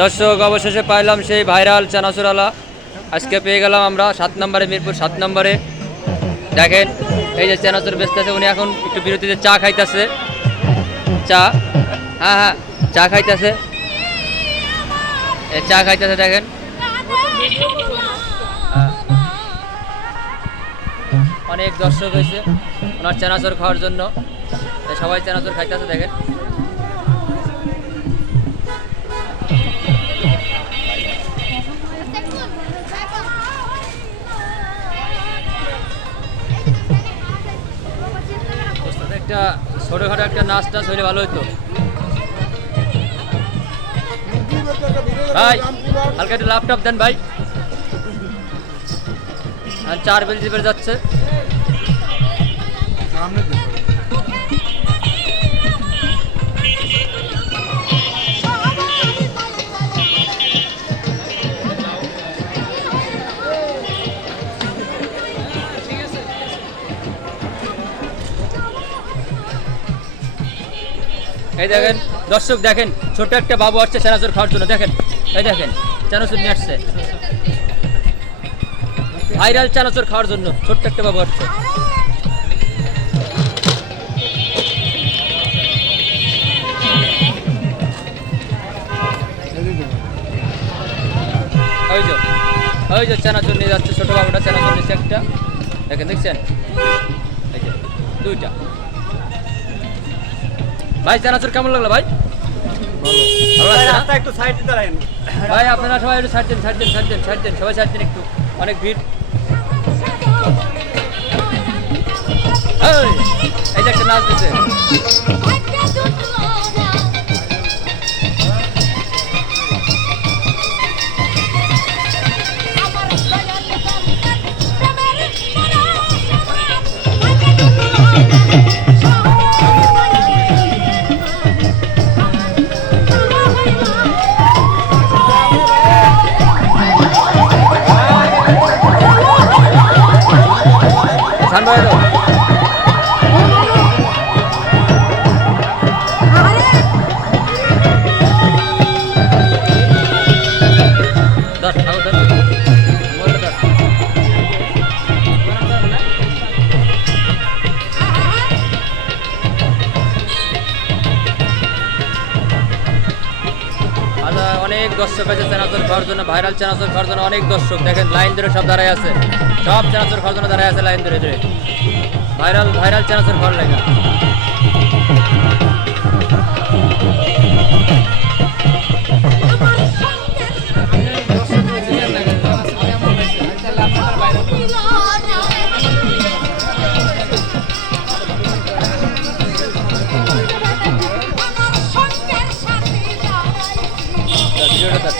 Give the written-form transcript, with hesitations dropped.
দর্শক অবশেষে পাইলাম সেই ভাইরাল চানাচুরালা। আজকে পেয়ে গেলাম আমরা 7 নম্বরে, মিরপুর 7 নম্বরে। দেখেন এই যে চানাচুর বেচতেছে, উনি এখন একটু বিরতিতে চা খাইতেছে। চা, হ্যাঁ হ্যাঁ, চা খাইতেছে, চা খাইতেছে দেখেন। অনেক দর্শক হয়েছে ওনার চানাচুর খাওয়ার জন্য, সবাই চানাচুর খাইতেছে দেখেন। একটা ছোটখাটো একটা নাচ টাচ হইলে ভালো হতো ভাই। হালকা একটা ল্যাপটপ দেন ভাই। 4 বেল জিপের যাচ্ছে। এই দেখেন দর্শক, দেখেন ছোট একটা বাবু আসছে চানাচুর খাওয়ার জন্য। দেখেন এই দেখেন চানাচুর নিয়ে আসছে, ভাইরাল চানাচুর খাওয়ার জন্য ছোট্ট একটা বাবু আসছে। ওই যে চানাচুর নিয়ে যাচ্ছে ছোট বাবুটা, চানাচুর নিচ্ছে একটা। দেখেন দেখছেন, এই যে 2টা। ভাই চানাচুর কেমন লাগলো ভাই? একটু সাইড দিতে রাখেন ভাই, আপনারা সবাই একটু সাইড দেন, সাইড দেন, সাইড দেন, সাইড দেন, সবাই সাইড দেন একটু, অনেক ভিড়। এই যে একটা নাচ দিচ্ছে। অনেক দর্শক আছে চানাচুর খাওয়ার জন্য, ভাইরাল চানাচুর খাওয়ার জন্য অনেক দর্শক। দেখেন লাইন ধরে সব দাঁড়ায় আছে, সব চানাচুর খাওয়ার জন্য দাঁড়ায় আছে লাইন ধরে ধরে, ভাইরাল ভাইরাল চানাচুর খাওয়ার লাগে। ভিডিওটা